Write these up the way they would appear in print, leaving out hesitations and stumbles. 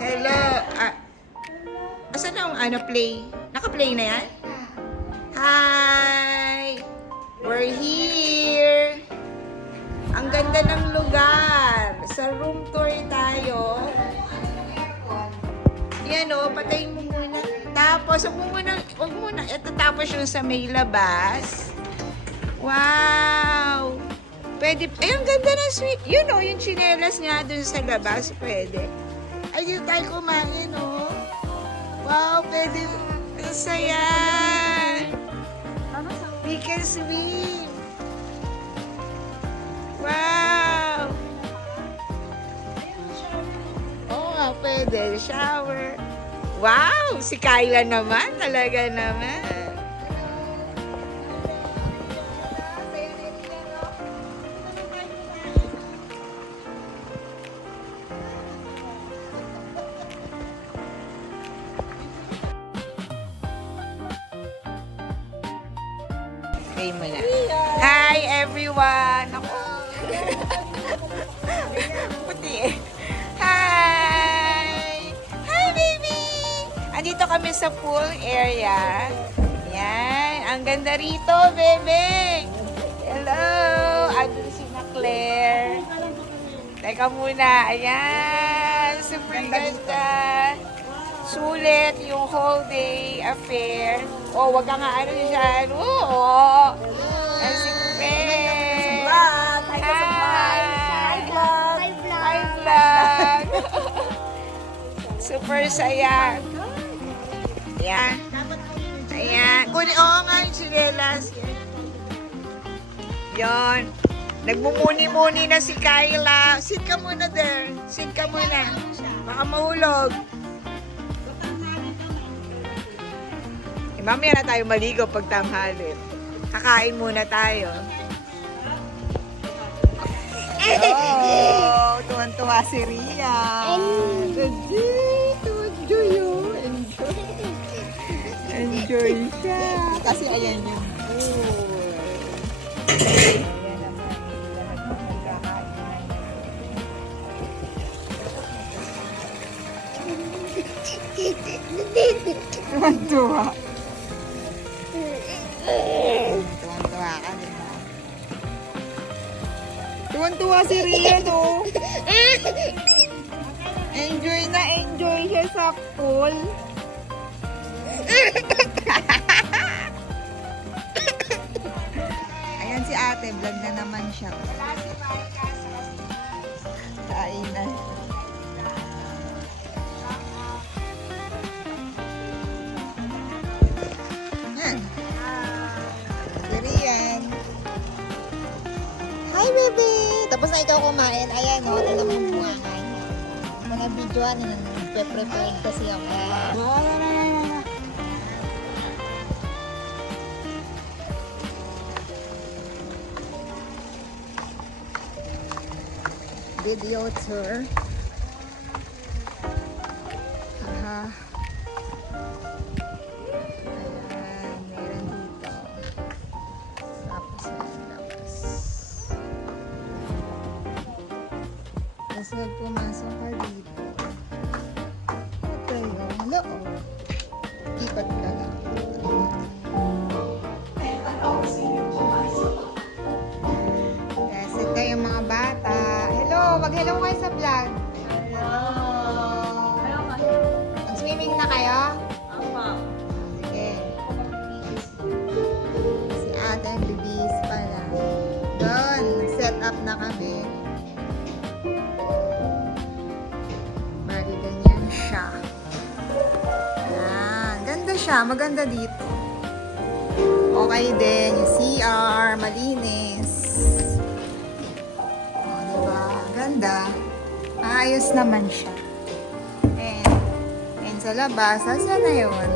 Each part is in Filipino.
Hello. Asan ang play? Naka-play na yan? Hi! We're here! Ang ganda ng lugar. Sa room tour tayo. Yan o, patayin mo muna. Tapos, wag muna. Ito tapos yung sa may labas. Wow! Pwede, ay, ang ganda ng sweet. You know, yung chinelas nga dun sa labas, pwede. Ay, dito tayo kumain, oh. Wow, pwede. Ang saya. We can swim. Wow. Oo nga, pwede. Shower. Wow, si Kyla naman. Talaga naman. Say mo na. Hi, everyone! Ako. Puti eh. Hi! Hi, baby! Andito kami sa pool area. Yan. Ang ganda rito, bebe! Hello! Andun si na Claire. Teka muna. Ayan. Super ganda. Sulit yung whole day affair. Oh, wag ka nga ano dyan. Oo. And si Claire. Hi, vlog. Super saya. Ayan. Ayan. Oo nga yung chinelas. Yan. Nagmumuni-muni na si Kyla. Sit ka muna there. Sit ka muna. Baka mahulog. Mamaya na tayo maligo pag tanghali. Kakain muna tayo. Oh, tuwan-tuwa si Rian. Enjoy yun. Enjoy siya. Kasi ayan yung pool. Ayan naman. Lahat ng magkakain. Tuwan-tuwa. Tuwan-tuwa ka, diba? Tuwan-tuwa si Rian, oh. Enjoy na enjoy siya sa pool. Ayan si ate, vlog na naman siya. Kain na. Hi, baby! Tapos na ikaw kumain. Ayan, o. Ito naman yung buwangan. Mga videoan, nagpe-prepared kasi ako. Video tour. Aha. Ayan, meron dito. Tapos yan, labas. Tapos huwag pumasok ka dito. Ito yung loob. Ikot ka lang. Yes, ito yung mga bata. Hello! Mag-hello kayo sa vlog. Hello! Mag-swimming na kayo? Sige. Si ate ang bibis pala. Doon, set up na kami. Bali, ganyan siya. Yan. Ganda siya. Maganda dito. Okay din. Yung CR. Malinis. O, diba? Ganda. Ayos naman siya. And sa labas, saan na yun?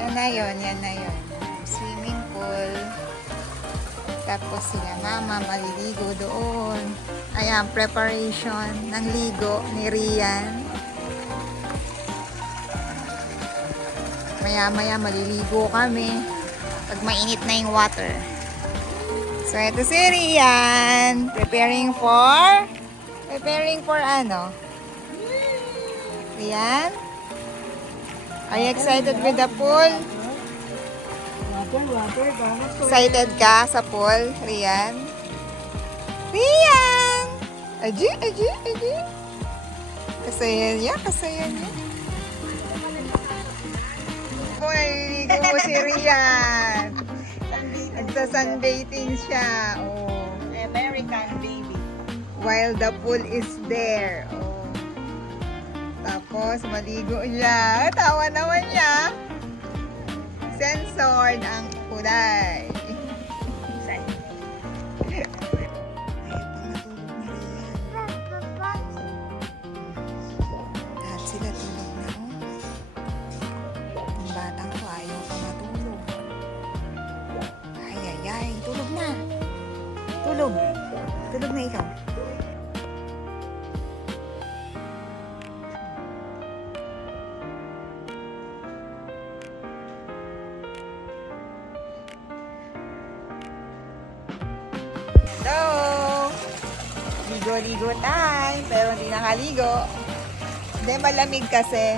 Yan na yun. Yan na yun. Swimming pool. Tapos sila mama maliligo doon. Ayan, preparation ng ligo ni Rian. Maya-maya maliligo kami pag mainit na yung water. So, ito si Rian. Preparing for ano? Rian? Are you excited with the pool? Water, bangat ko. Excited ka sa pool, Rian? Rian! Aji, aji, aji. Kasaya niya, kasaya niya. Kung naliligo mo si Rian. Nagsa-sunbathing siya. Oh. American baby. While the pool is there. Oh. Tapos, maligo siya. Tawa naman niya. Censored ang kulay. Lahat sila tulog na, oh. Ang batang ko ayaw pa matulog. Ay, ay, ay. Tulog na. Tulog. Tulog na ikaw. Hello! Ligo-ligo time, pero hindi nakaligo. Hindi, malamig kasi.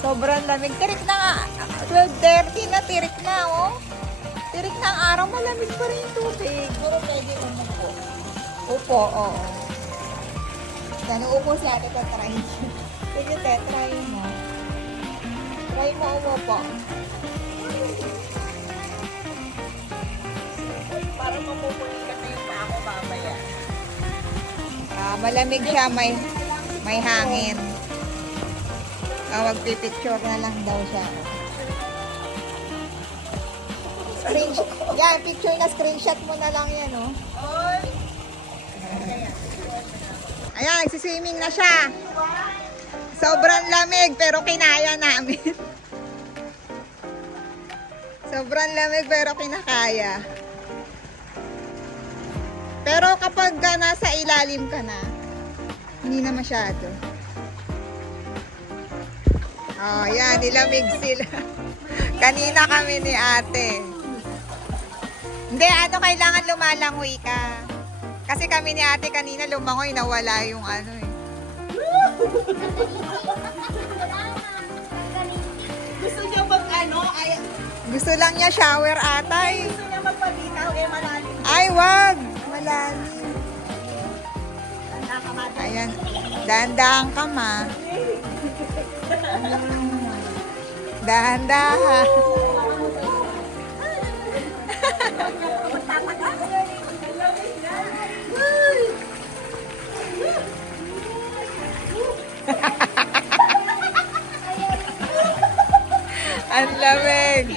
Sobrang lamig. Tirik na nga. 12:30 na, tirik na, oh. Tirik na ang araw, malamig pa rin yung tubig. Pero pwede umupo. Upo, oo. Yan, uupo si ate ko, try. Sige, te, try mo. Try mo umupo. Para mamumuli kasi yung pa ako mamaya. Malamig siya, may hangin. Magpipicture na lang daw siya. Yan, picture na screenshot mo na lang yan, oh. Ayan, nagsiswimming na siya. Sobrang lamig, pero kinaya namin. Sobrang lamig, pero kinakaya. Pero kapag nasa ilalim ka na, hindi na masyado. Oh, yan, nilamig sila. Kanina kami ni ate. Hindi, kailangan lumalangoy ka. Kasi kami ni ate kanina lumangoy, nawala yung ano eh. Gusto niya Gusto lang niya shower atay. gusto niya magpalitaw malalim. Ay, wag! Malalim. Ayan, dahan-dahan ka, ma. Dahan-dahan. Ang lamig.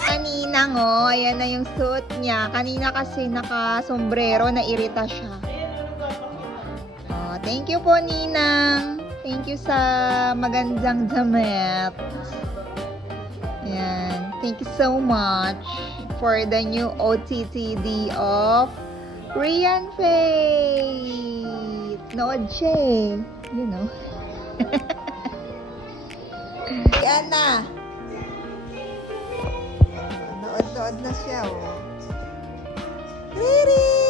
Kanina ngo, ayan na yung suot niya. Kanina kasi naka-sombrero, nairita siya. Oh, thank you po, Ninang. Thank you sa magandang damit. Ayan. Thank you so much for the new OTTD of Rian Faith. Noche. You know. Yan na. Nood-nood na siya, oh. Riri!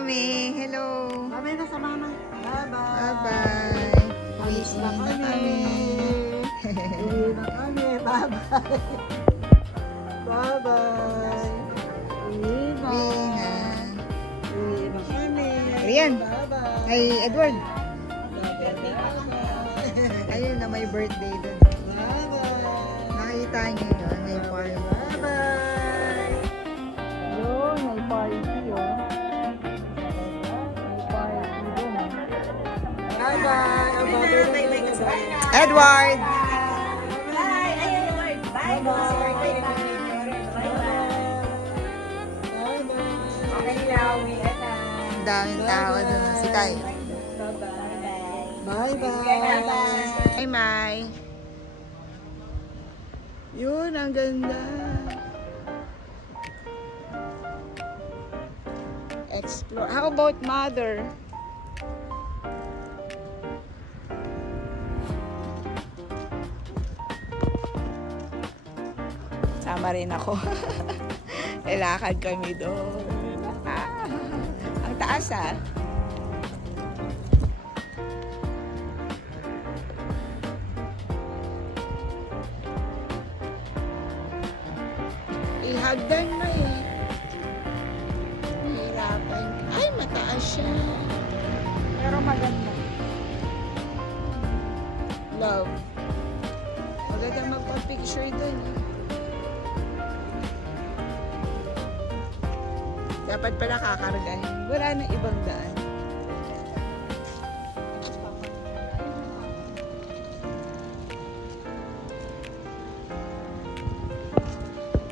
Mami, hello. Babay na sa mama. Bye-bye. Bye-bye. Alis na kami. Uwi na kami. Bye-bye. Bye-bye. Uwi na. Uwi na kami. Rian. Bye-bye. Ay, Edward. Bye-bye. Ayun na, may birthday dun. Bye-bye. Nakita niyo yun, may party. Bye-bye. Edward! Bye. Bye. Okay na, uwi na. Ang daming tao doon. Si Tay. Bye-bye. Hi, Mai. Yun, ang ganda. Explore. How about mother? Sama rin ako. Ilakad kami doon. Ah, ang taas ah. Ihagdan mo eh. Mahirapan. Ay, mataas siya. Pero maganda. Love. Maganda magpa-picture dun. Dapat pala kakargahin. Wala na ibang daan.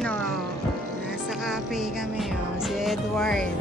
No, nasa cafe kami, oh. Si Edward.